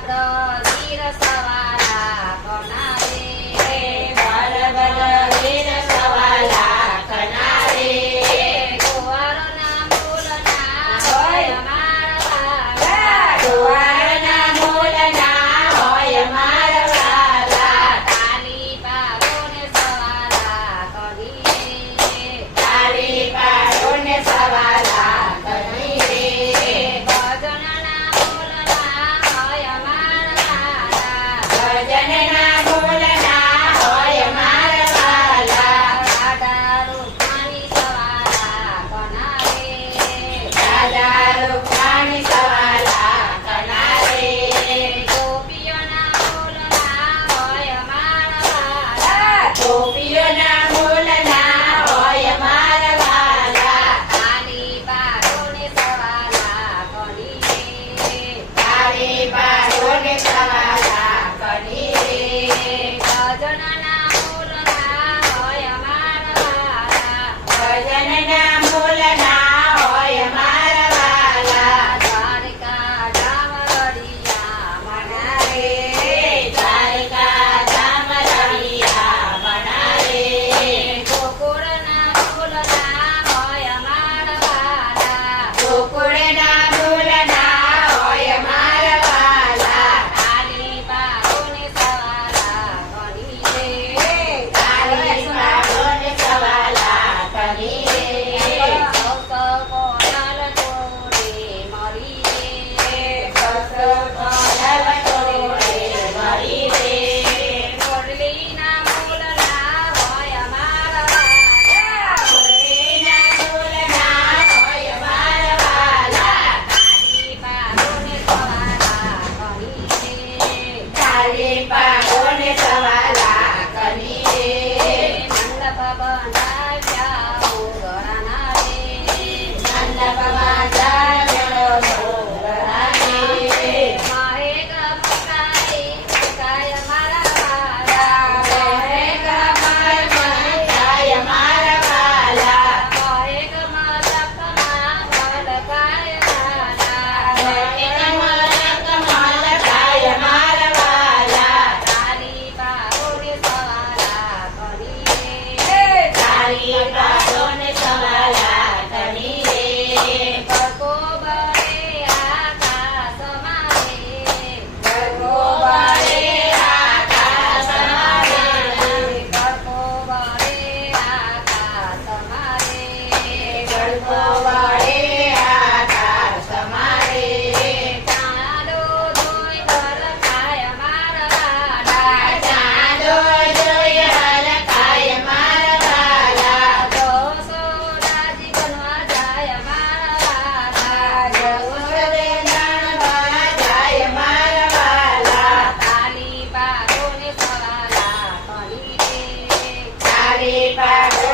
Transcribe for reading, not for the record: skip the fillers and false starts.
બળભદ્ર સવાલા કનારે બળભદ્ર સવાલા કનારે કુંવરના મૂલના હોય મારા કુંવરના મૂલના હોય મારા વાલા તાલી પાડોને સવાલા કરીએ તારી પાડોને સવાલા કરીએ ભજનના મૂલના હોય મારા ભજનના મૂલના હોય મારા વાલા રાધા રૂકમણી સવાલા કનારે રાધા રૂકમણી સવાલા કનારે ગોપીઓના મૂલના હોય મારા ગોપીઓના મૂલના હોય મારા વાલા તાલી પાડોને સવાલા કરીએ તારી પાડોને સવાલા કરીએ ભજનના મૂલના હોય મારા ભજનના મૂલના હોય મારા વાલા દ્વારકા ધામરિયા મનારે દ્વારકા ધામ રળિયા મનારે ગોકુળના મૂલના હોય મારા ગોકુળના મૂલના હોય મારા વાલા તાલી પાડોને સવાલા કરીએ તારી પાડોને સવાલા કરીએ સૌ કોણલ જોડે મળીએ સસો કોલવ તોડે મળીએ મુરલીના મૂલના હોય મારા મુરલીના મૂલના હોય મારા વાલા તાલી પાડોને સવાલા કરીએ તારી પાડોને સવાલા કરીએ મંડપ બંધાવ્યા ઉગરાના રે મંડપમાં જાજો ડોગરાને મહેક મુકાઈ મુકાય મારા હે કમર મંગાય મારા વાલા મહેક મલકમાં મલકાય મારા હે કમર કમલ કાય મારા વાલા તાલી પાડોને સવાલા કરીએ તારી પાડોને સવાલા કરીએ ભગો બળે આકાશમાં રે ભગો બળે આકાશમાં રે ભગો બળે આકાશમાં રે ગળગો બળે આકાશમાં રે ચાલો જોઈ હરખાય મારા ચાંદો જોઈ હરખાય મારા વાલા જશોદાજી બનવા જાય મારા જગોદરેન્દ્ર જાય મારા વાલા તાલી પાડોને સવાલા કરીએ તારી પાડો